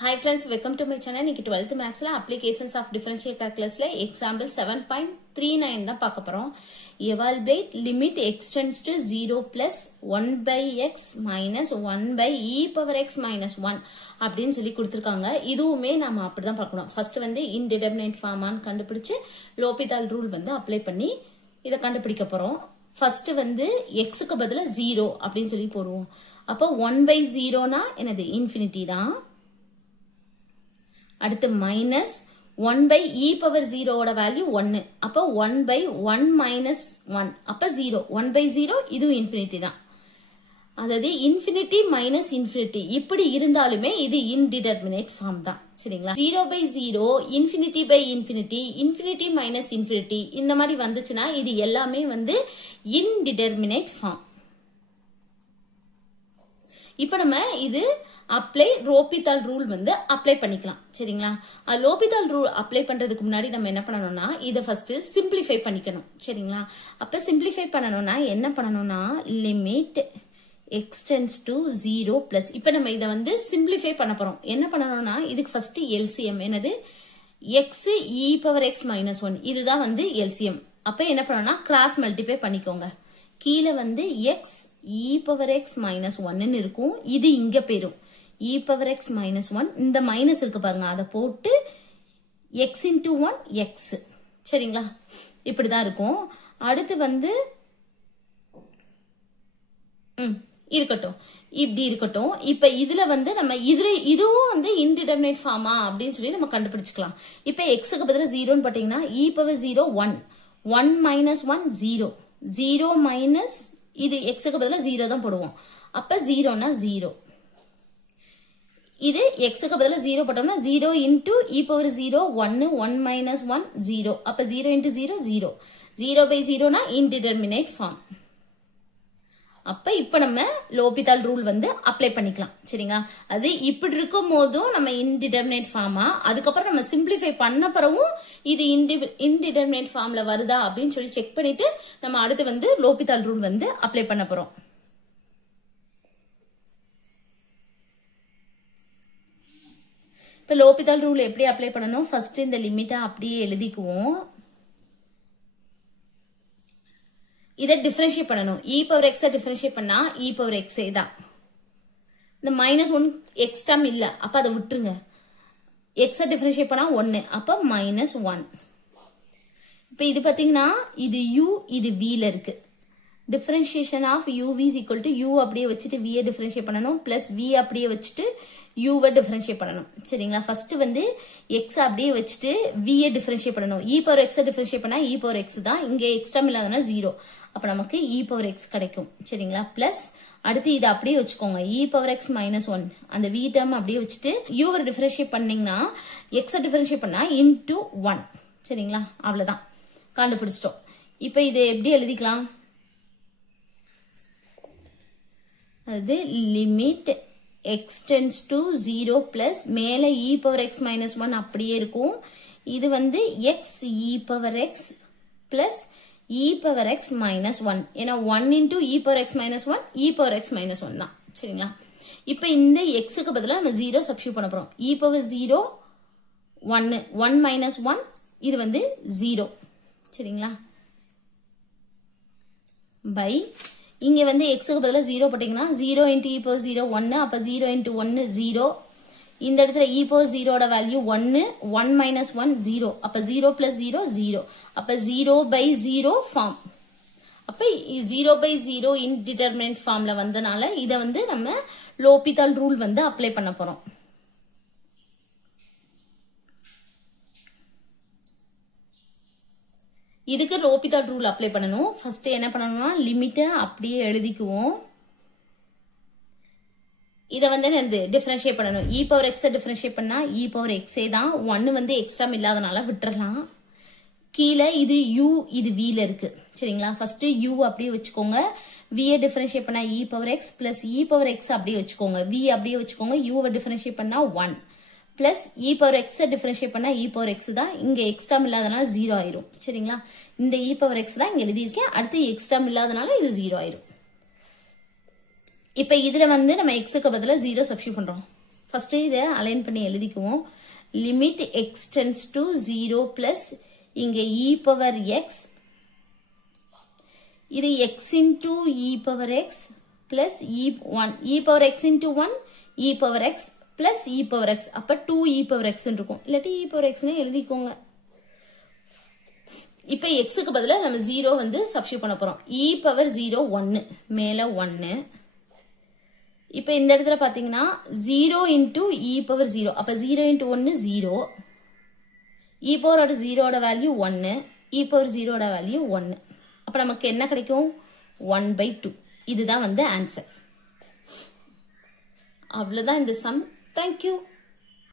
Hi friends, welcome to my channel. இன்னைக்கு 12th Mathsல applications of differential calculusல example 7.39 தான் பார்க்க போறோம். Evaluate limit x tends to 0 plus 1 by x minus 1 by e power x minus 1 அப்படின்னு சொல்லி கொடுத்திருக்காங்க. இதுவுமே நாம அப்படிதான் பார்க்கணும். ஃபர்ஸ்ட் வந்து indeterminate form ஆன் கண்டுபிடிச்சு L'Hopital rule வந்து அப்ளை பண்ணி இத கண்டுபிடிக்க போறோம். ஃபர்ஸ்ட் வந்து x க்கு பதிலா 0 அப்படினு சொல்லி போடுவோம். அப்ப 1 by 0 னா என்னது infinity தான். அடுத்து minus 1 by e power 0 ஓட வேல்யூ 1. அப்ப 1 by 1 minus 1. அப்ப 0. 1 by 0 இது infinity தான். அதாவது infinity minus infinity. இப்படி இருந்தாலுமே இது indeterminate form தான். சரிங்களா? 0 by 0, infinity by infinity, infinity minus infinity. இந்த மாதிரி வந்துச்சுன்னா இது எல்லாமே வந்து indeterminate form. இப்ப நம்ம இது apply L'Hopital rule வந்து apply பண்ணிக்கலாம். சரிங்களா? L'Hopital rule apply பண்றதுக்கு முன்னாடி நம்ம என்ன பண்ணணும்னா இத first simplify பண்ணிக்கணும். சரிங்களா? அப்ப simplify பண்ணனும்னா என்ன பண்ணனும்னா limit x tends to 0 plus இப்ப நம்ம இத வந்து simplify பண்ண போறோம். என்ன பண்ணனும்னா இதுக்கு first LCM என்னது x e power x minus 1 இதுதான் வந்து LCM. அப்ப என்ன பண்ணனும்னா cross multiply பண்ணிக்கோங்க. கீழ வந்து x e power x minus 1 ன்னு இருக்கும். இது இங்க போயிடும். e power x minus 1 இந்த மைனஸ் இருக்கு பாருங்க அத போட்டு x into 1 x சரிங்களா இப்படிதான் இருக்கும் அடுத்து வந்து இருக்கட்டும் இப்படி இருக்கட்டும் இப்ப இதுல வந்து நம்ம இதுவும் வந்து indeterminate form அப்படினு சொல்லி நம்ம கண்டுபிடிச்சுக்கலாம் இப்ப x க்கு பதிலா 0 ன்னு போட்டீங்கன்னா e power 0 1 1 minus 1 0 0 minus இது x க்கு பதிலா 0 தான் போடுவோம் அப்ப 0 னா 0 இது x க்கு பதிலா 0 போட்டோம்னா 0 into e power 0 1 1 minus 1 0 அப்ப 0 into 0 0 0 by 0 னா indeterminate form அப்ப இப்ப நம்ம L'Hopital rule வந்து அப்ளை பண்ணிக்கலாம் சரிங்களா அது இப்படி இருக்கும்போதும் நம்ம indeterminate form அதுக்கு அப்புறம் நம்ம simplify பண்ண பிறகும் இது indeterminate formல வருதா அப்படினு சொல்லி செக் பண்ணிட்டு நம்ம அடுத்து வந்து L'Hopital rule வந்து அப்ளை பண்ண போறோம் இப்ப L'Hopital rule எப்படி அப்ளை பண்ணனும் ஃபர்ஸ்ட் இந்த லிமிட்ட அப்படியே எழுதிக்குவோம் இத டிஃபரன்ஷியேட் பண்ணனும் e power x டிஃபரன்ஷியேட் பண்ணா e power x தான் இந்த -1 x டேர்ம் இல்ல அப்ப அத விட்டுருங்க x டிஃபரன்ஷியேட் பண்ணா 1 அப்ப -1 இப்போ இது பாத்தீங்கன்னா இது u இது v ல இருக்கு differentiation of uv is equal to u அப்படியே வச்சிட்டு v டிஃபரன்ஷியேட் பண்ணனும் plus v அப்படியே வச்சிட்டு u டிஃபரன்ஷியேட் பண்ணனும் சரிங்களா ஃபர்ஸ்ட் வந்து x அப்படியே வச்சிட்டு v டிஃபரன்ஷியேட் பண்ணனும் e power x டிஃபரன்ஷியேட் பண்ணா e power x தான் இங்க x டேர்ம் இல்லாதனா 0 அப்ப நமக்கு e power x கிடைக்கும் சரிங்களா plus அடுத்து இத அப்படியே வச்சுக்கோங்க e power x minus 1 அந்த v டேர்ம் அப்படியே வச்சிட்டு u டிஃபரன்ஷியேட் பண்ணீங்கனா x டிஃபரன்ஷியேட் பண்ணா into 1 சரிங்களா அவ்வளவுதான் கண்டுபிடிச்சிட்டோம் இப்போ இது எப்படி எழுதிக்கலாம் அது limit x tends to 0 plus மேல e power x minus 1 அப்படியே இருக்கும் இது வந்து x e power x plus e power x minus 1 ஏனா 1 into e power x minus 1 e power x minus 1 தான் சரிங்களா இப்போ இந்த x க்கு பதிலா நம்ம 0 சப்ஸ்டிட்யூட் பண்ணப் போறோம் e power 0 1 1 minus 1 இது வந்து 0 சரிங்களா by இங்க வந்து x க்கு பதிலா 0 போட்டீங்கன்னா 0 into e power 0 1 அப்ப 0 into 1 0 இந்த இடத்துல e power 0 ஓட வேல்யூ 1 1 minus 1 0 அப்ப 0 plus 0 0 அப்ப 0 by 0 ஃபார்ம் அப்ப 0 by 0 indeterminate ஃபார்ம்ல வந்தனால இத வந்து நம்ம L'Hopital rule வந்து அப்ளை பண்ண போறோம் இதுக்கு L'Hopital rule அப்ளை பண்ணனும் ஃபர்ஸ்ட் என்ன பண்ணனும்னா லிமிட்ட அப்படியே எழுதிக்குவோம் இத வந்து என்னது டிஃபரன்ஷியேட் பண்ணனும் e power x டிஃபரன்ஷியேட் பண்ணா e power x தான் 1 வந்து x டேர்ம் இல்லாதனால விட்டுறலாம் கீழ இது u இது v ல இருக்கு சரிங்களா ஃபர்ஸ்ட் u அப்படியே வெச்சுக்கோங்க v டிஃபரன்ஷியேட் பண்ணா e power x plus e power x அப்படியே வெச்சுக்கோங்க v அப்படியே வெச்சுக்கோங்க u டிஃபரன்ஷியேட் பண்ணா 1 plus e power x differentiate பண்ணா e power x தான் இங்க x டேர்ம் இல்லாதனால 0 ஆயிரும் சரிங்களா இந்த e power x தான் இங்க எழுதி இருக்கேன் அடுத்து x டேர்ம் இல்லாதனால இது 0 ஆயிரும் இப்போ இதுல வந்து நம்ம x க்கு பதிலா 0 சப்ஸ்டிட்யூட் பண்றோம் ஃபர்ஸ்ட் இதை அலைன் பண்ணி எழுதிக்குவோம். Limit x tends to 0 plus இங்க இ பவர் எக்ஸ், இது x into e power x plus e power x into 1 e power x plus e power x. அப்ப 2 இ பவர் எக்ஸ் இருக்கும், இல்லாட்டி இ பவர் எக்ஸ்னு எழுதிக்கோங்க. இப்ப எக்ஸுக்கு பதிலா நம்ம 0 வந்து சப்ஸ்டிட்யூட் பண்ண போறோம். இ பவர் 0 1 மேல 1. இப்ப இந்த இடத்துல பாத்தீங்கன்னா 0 இன்டூ இ பவர் 0, அப்ப 0 into 1 0, e power 0 value 1, e power 0 value 1. அப்ப நமக்கு என்ன கிடைக்கும்? 1/2. இதுதான் வந்து ஆன்சர். அவ்வளவுதான் இந்த சம். தேங்க்யூ.